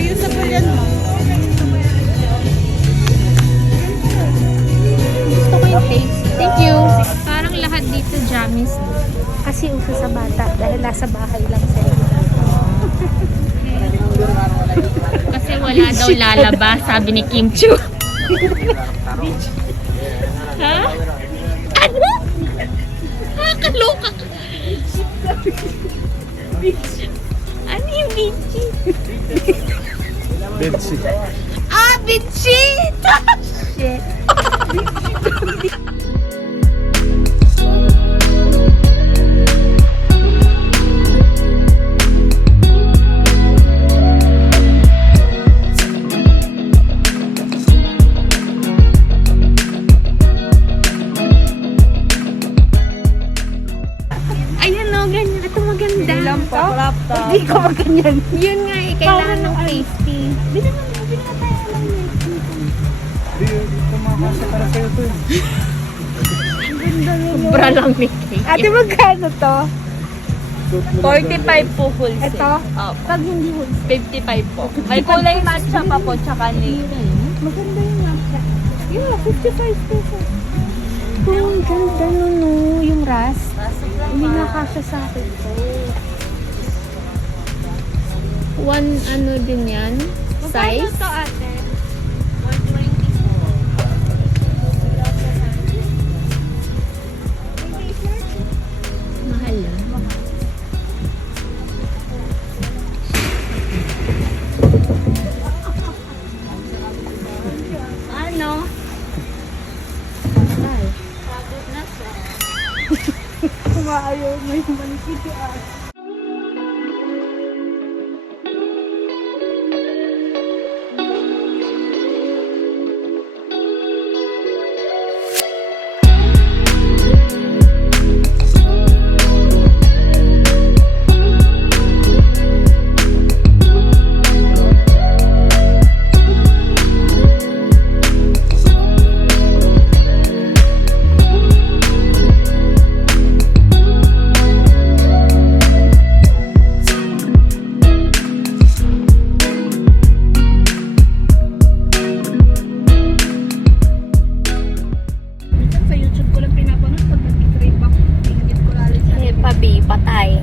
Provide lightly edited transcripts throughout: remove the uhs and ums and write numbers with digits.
Reusable yan mo. Gusto ko yung taste. Thank you. Parang lahat dito jammies. Kasi uso sa bata dahil nasa bahay lang sila. Kasi wala daw lalabas, sabi ni Kim Chu. Ha? Ano? Nakakaloka ka. Ano yung bitchy? Betsy. Ah, bitchy! Shit. Ayan o, ganyan. Ito maganda. Ilang po, laptop. Hindi ko maganyan. Yun nga eh, kailangan ng tasty. Binaka tayo lang yun. Hindi, kumakasa para sa'yo to eh. Sobra lang ni Kate. Ate, magkano to? 45 po wholesale. Ito? Opo. Pag hindi mo. 55 po. May kulay matcha pa po, tsaka ni. Maganda yung laptop. Yeah, 55 pesos. Oh, ang ganda nun, no. Yung rust. Hindi nakasya sa akin to. One ano din yan? Size? Magkano to, ate? Mahal lang. Ano? Mahal. Kumaayaw mo yung manikid yung ate. Sa YouTube ko lang pinapanood pag nag-crave ako. Ingit ko lalit sa Eh, pabi, patay.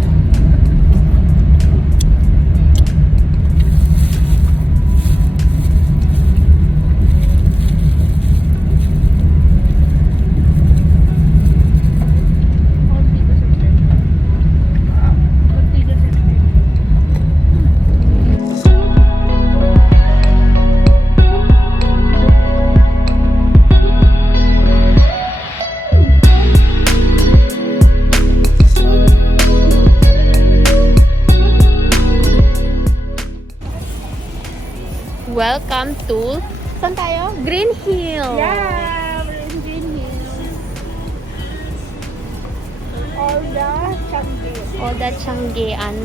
Welcome to... Saan tayo? Green Hill. Yeah, we're in Green Hills. Olda Changi. Oda Changgean.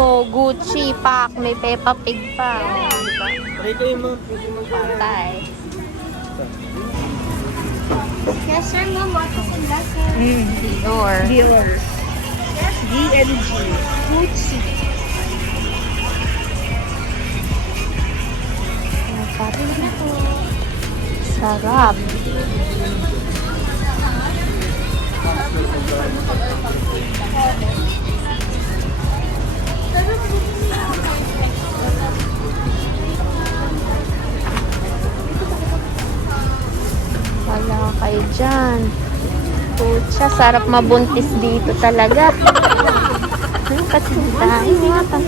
Oh, Gucci pack. May Peppa Pig pa. Oh, diba? Try ko yung mga pwede mong Patay. Yes, sir, ma'am. What is in that, sir? Dior. Dior. DNG. Gucci. Sarap. Wala kayo dyan. Pucha, sarap mabuntis dito talaga. Kasi dahil nga pa.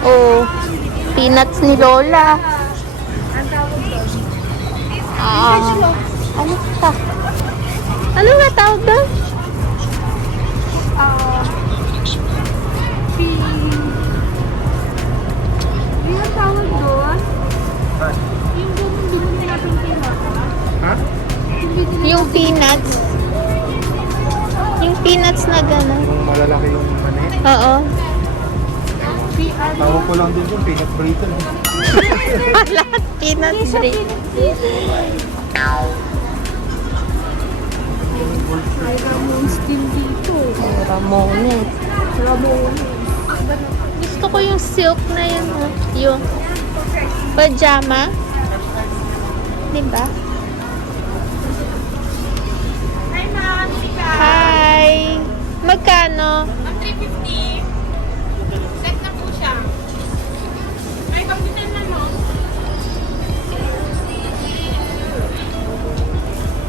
Oh, peanuts ni Lola. Ang tawag doon. Ano ka? Ano nga tawag doon? Yung tawag doon? Yung ganun binili natin kay Mama. Ha? Yung peanuts. yung peanuts na gano'n. Yung malalaki yung mani. Oo. Tawag ko lang din yung peanut burrito. No? Lahat peanut bread. May Ramones din dito. Ramones. Ramones. Gusto ko yung silk na yun. Oh. Yung pajama. Diba? Hi, ma'am. Hi! Magkano? Ang 350. Set na po siya. Ay, kapitan na, no?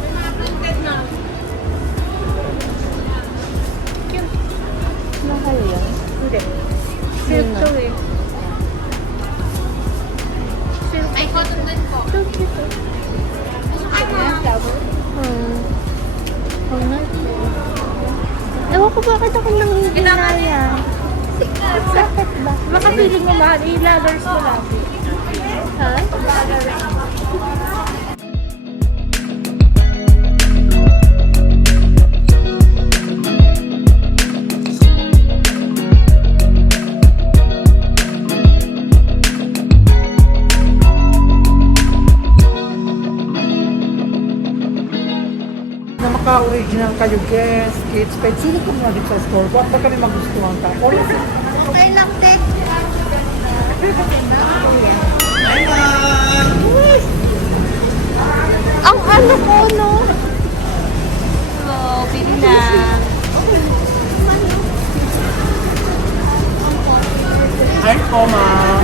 May mga printed na. Mahal yun. Hindi. Silk to eh. Silk. Ay, cotton din po. Ay, ma'am. Oo nga. Ewan ko bakit ako nangihinaya. Bakit ba? Baka feeling mo mahal. I-ladders ko lagi. Ha? Na maka-original kayo, guys, kids, kahit sino po nga dito sa store, huwag pa kami magustuhan ka. Or Okay lang, Tek. Ang ano ko, no? Oh, pili na. Ay po, ma'am.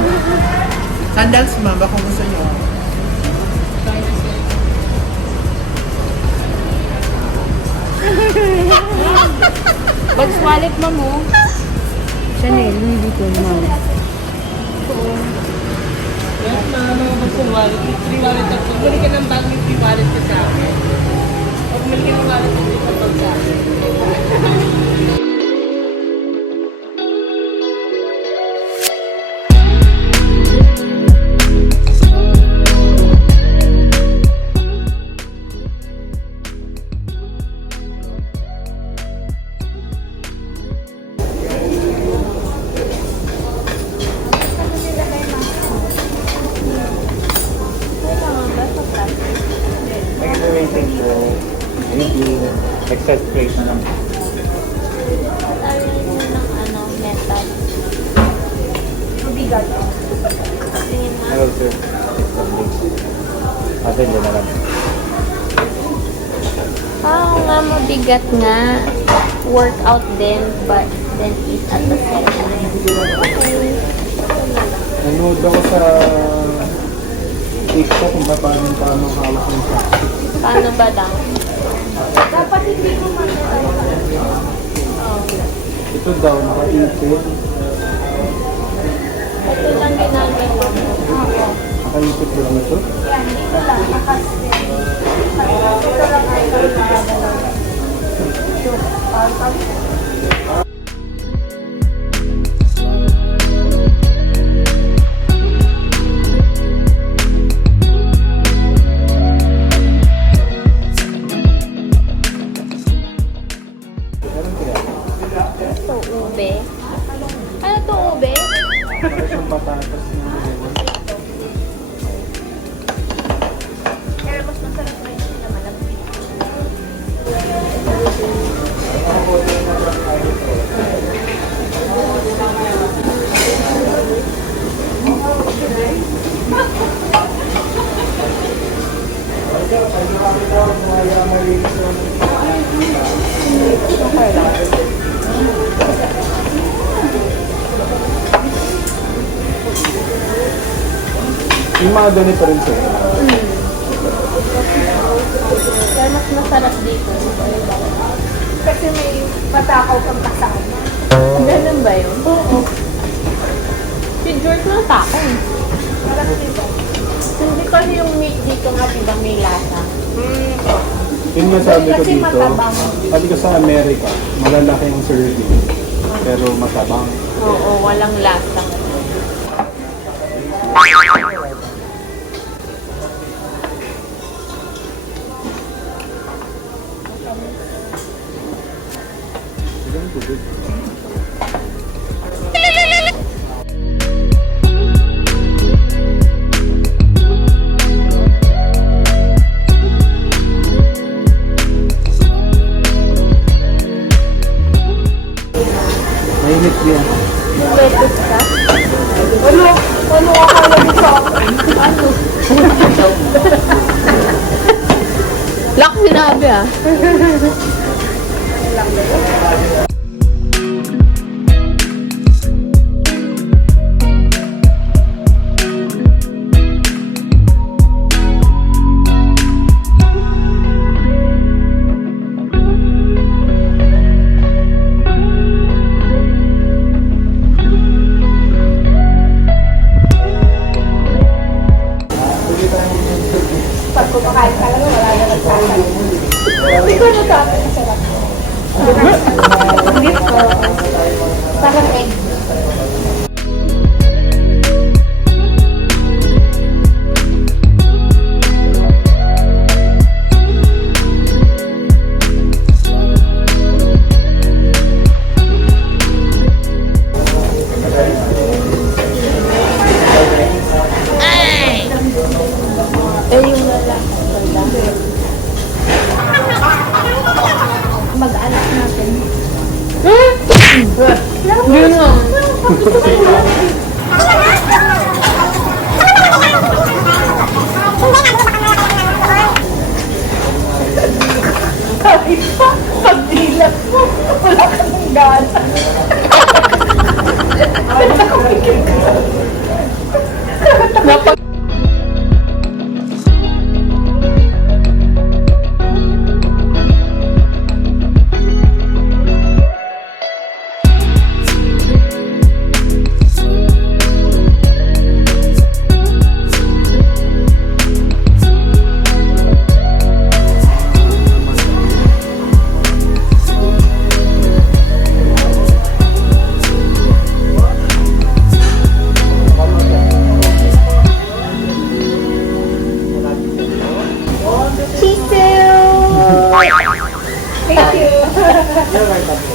Sandals, ma'am. Baka gusto nyo. Bags wallet mo mo. Chanel, Louis Vuitton, ma'am. Yes, ma'am. Mga bags ng wallet. Free wallet ako. Bumili ka ng bag, may free wallet ka sa akin. O bumili ka ng wallet, may free bag sa akin. Thank you, waiting po. Thank you. Excess plate na lang. Ayun yun ng ano, metal. Mabigat. Tingin mo. Hello, sir. Atin yun na lang. Oo nga, mabigat nga. Workout din, but then eat at the same time. Okay. Nanood ako sa TikTok kung paano hawak yung sa. Paano ba daw? Dapat hindi ko Ito daw, nakaipit. Ito lang ginagawa mo. Oo. Nakaipit ba dito? yan. Dito lang. Nakaste. Ito lang ay nagagalaw. Ito, ube. Ano to, ube? Para siyang patatas na ewan. Pero mas masarap na yun na malapit. Yung mga ganito rin sir. Pero mas masarap dito. Kasi may matakaw kang kasama. Ganun ba yun? Oo. Si George na tako. Parang diba? Hindi kasi yung meat dito nga diba may lasa. Yun nga sabi ko Kasi dito, matabang. sabi ko sa Amerika, malalaki yung serving, pero matabang. Oo, walang lasa. Mainit yan. Lock sinabi ah. Mag-anak natin. Yun lang. Pagdilat mo, wala ka ng gana. You're right.